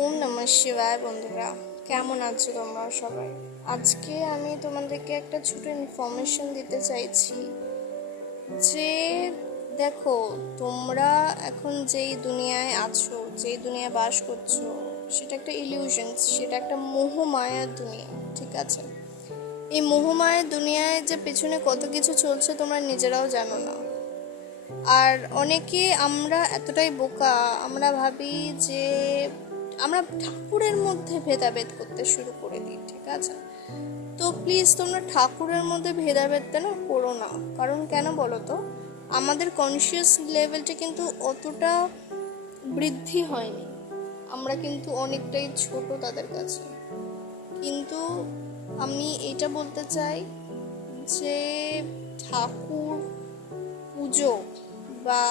ওম নমঃ শিবায়। বন্ধুরা, কেমন আছো তোমরা সবাই? আজকে আমি তোমাদেরকে একটা ছোট ইনফরমেশন দিতে চাইছি যে দেখো, তোমরা এখন যেই দুনিয়ায় আছো, যেই দুনিয়ায় বাস করছো, সেটা একটা ইলিউশন, সেটা একটা মোহমায়ার দুনিয়া। ঠিক আছে? এই মোহমায়ার দুনিয়ায় যে পেছনে কত কিছু চলছে তোমরা নিজেরাও জানো না। আর অনেকে আমরা এতটাই বোকা, আমরা ভাবি যে আমরা ঠাকুরের মধ্যে ভেদাভেদ করতে শুরু করে দিই। ঠিক আছে? তো প্লিজ তোমরা ঠাকুরের মধ্যে ভেদাভেদটা না করো না। কারণ কেন বলো তো, আমাদের কনসিয়াস লেভেলটা কিন্তু অতটা বৃদ্ধি হয়নি, আমরা কিন্তু অনেকটাই ছোট তাদের কাছে। কিন্তু আমি এটা বলতে চাই যে ঠাকুর পুজো বা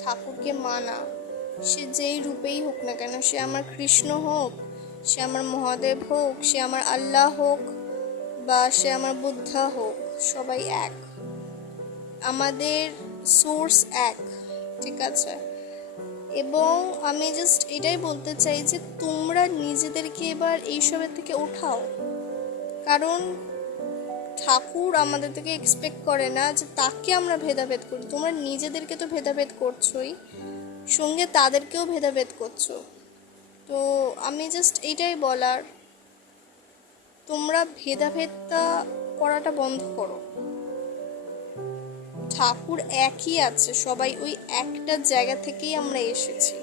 ঠাকুরকে মানা, সে যেই রূপেই হোক না কেন, সে আমার কৃষ্ণ হোক, সে আমার মহাদেব হোক, সে আমার আল্লাহ হোক, বা সে আমার বুদ্ধা হোক, সবাই এক, আমাদের সোর্স এক। ঠিক আছে? এবং আমি জাস্ট এটাই বলতে চাই যে তোমরা নিজেদেরকে এবার এইসবের থেকে ওঠাও। কারণ ঠাকুর আমাদের থেকে এক্সপেক্ট করে না যে তাকে আমরা ভেদাভেদ করি। তোমরা নিজেদেরকে তো ভেদাভেদ করছোই, সঙ্গে তাদেরকেও ভেদাভেদ করছো। তো আমি জাস্ট এইটাই বলার, তোমরা ভেদাভেদটা করাটা বন্ধ করো। ঠাকুর একই আছে, সবাই ওই একটা জায়গা থেকেই আমরা এসেছি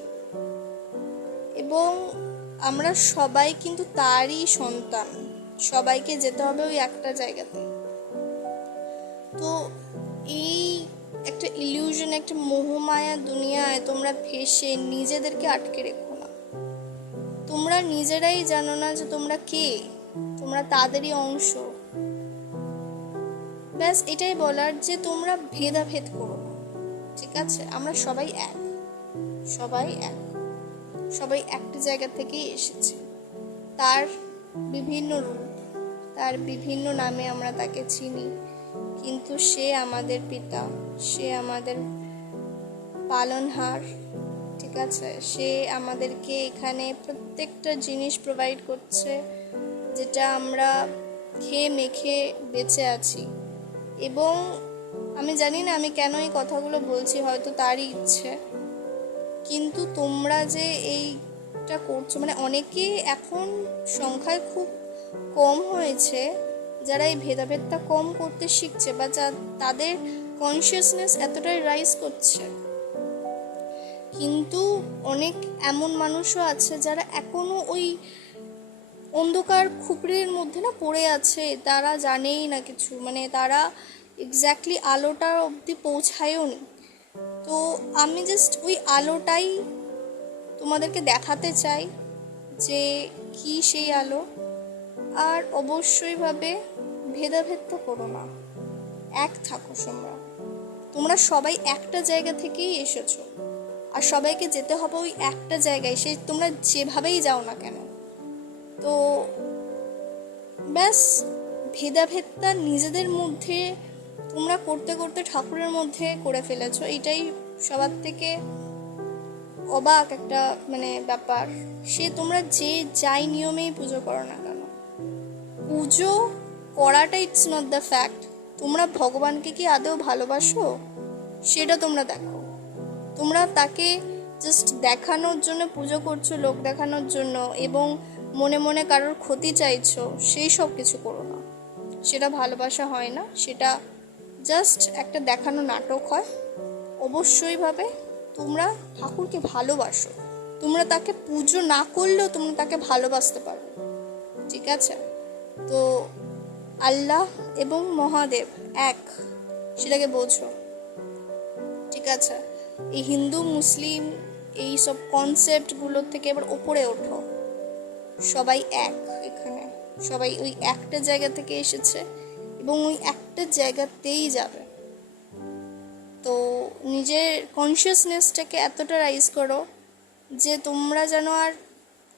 এবং আমরা সবাই কিন্তু তারই সন্তান। সবাইকে যেতে হবে ওই একটা জায়গাতে। তো এই একটা ইলিউশন, একটা মোহমায়া দুনিয়ায় তোমরা ফেসে নিজেদেরকে আটকে রেখো না। তোমরা নিজেরাই জানো না যে তোমরা কে, তোমরা তাদেরই অংশ। ব্যাস এটাই বলার যে তোমরা ভেদাভেদ করো না। ঠিক আছে? আমরা সবাই এক, সবাই এক, সবাই একটা জায়গা থেকেই এসেছি। তার বিভিন্ন রূপ, তার বিভিন্ন নামে আমরা তাকে চিনি, কিন্তু সে আমাদের পিতা, সে আমাদের পালনহার। ঠিক আছে? সে আমাদেরকে এখানে প্রত্যেকটা জিনিস প্রোভাইড করছে, যেটা আমরা খেয়ে মেখে বেঁচে আছি। এবং আমি জানি না আমি কেন এই কথাগুলো বলছি, হয়তো তারই ইচ্ছে। কিন্তু তোমরা যে এইটা করছো, মানে অনেকে এখন সংখ্যায় খুব কম হয়েছে যারা এই ভেদাভেদটা কম করতে শিখছে, বা তাদের কনসিয়াসনেস এতটাই রাইজ করছে। কিন্তু অনেক এমন মানুষও আছে যারা এখনো ওই অন্ধকার খুপড়ির মধ্যে না পড়ে আছে, তারা জানেই না কিছু, মানে তারা এক্স্যাক্টলি আলোটা অবধি পৌঁছায়ও নি। তো আমি জাস্ট ওই আলোটাই তোমাদেরকে দেখাতে চাই যে কি সেই আলো। আর অবশ্যই ভাবে ভেদাভেদ তো করো না, এক থাকো। তোমরা সবাই একটা জায়গা থেকেই এসেছো, আর সবাইকে যেতে হবে ওই একটা জায়গায়, সে তোমরা যেভাবেই যাও না কেন। তো ব্যাস, ভেদাভেদটা নিজেদের মধ্যে তোমরা করতে করতে ঠাকুরের মধ্যে করে ফেলেছো। এইটাই সবার থেকে অবাক একটা ব্যাপার। সে তোমরা যে যাই নিয়মেই পুজো করো না কেন, পুজো করাটা ইটস নট দ্য ফ্যাক্ট। তোমরা ভগবানকে কি আদৌ ভালোবাসো সেটা তোমরা দেখো। তোমরা তাকে জাস্ট দেখানোর জন্য পুজো করছো, লোক দেখানোর জন্য, এবং মনে মনে কারোর ক্ষতি চাইছো, সেই সব কিছু করো না। সেটা ভালোবাসা হয় না, সেটা জাস্ট একটা দেখানো নাটক হয়। অবশ্যই ভাবে তোমরা ঠাকুরকে ভালোবাসো, তোমরা তাকে পুজো না করলেও তোমরা তাকে ভালোবাসতে পারো। ঠিক আছে? তো আল্লাহ এবং মহাদেব এক, সেটাকে বোঝো। ঠিক আছে? এই হিন্দু মুসলিম এই সব কনসেপ্টগুলোর থেকে এবার ওপরে ওঠো। সবাই এক এখানে, সবাই ওই একটা জায়গা থেকে এসেছে এবং ওই একটা জায়গাতেই যাবে। তো নিজের কনসিয়াসনেসটাকে এতটা রাইজ করো যে তোমরা যেন আর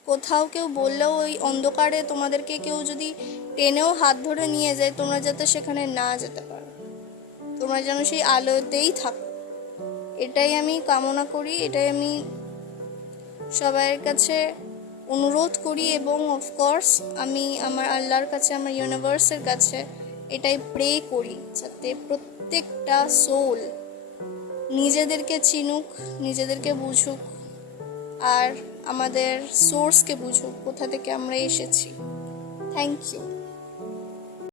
কোথাও কেউ বললেও ওই অন্ধকারে তোমাদেরকে কেউ যদি টেনেও হাত ধরে নিয়ে যায়, তোমরা যাতে সেখানে না যেতে পারো, তোমরা যেন সেই আলোতেই থাকো। এটাই আমি কামনা করি, এটাই আমি সবাইয়ের কাছে অনুরোধ করি, এবং অফকোর্স আমি আমার আল্লাহর কাছে, আমার ইউনিভার্সের কাছে এটাই প্রে করি যাতে প্রত্যেকটা সোল নিজেদেরকে চিনুক, নিজেদেরকে বুঝুক, আর আমাদের সোর্সকে বুঝুক, কোথা থেকে আমরা এসেছি। Thank you.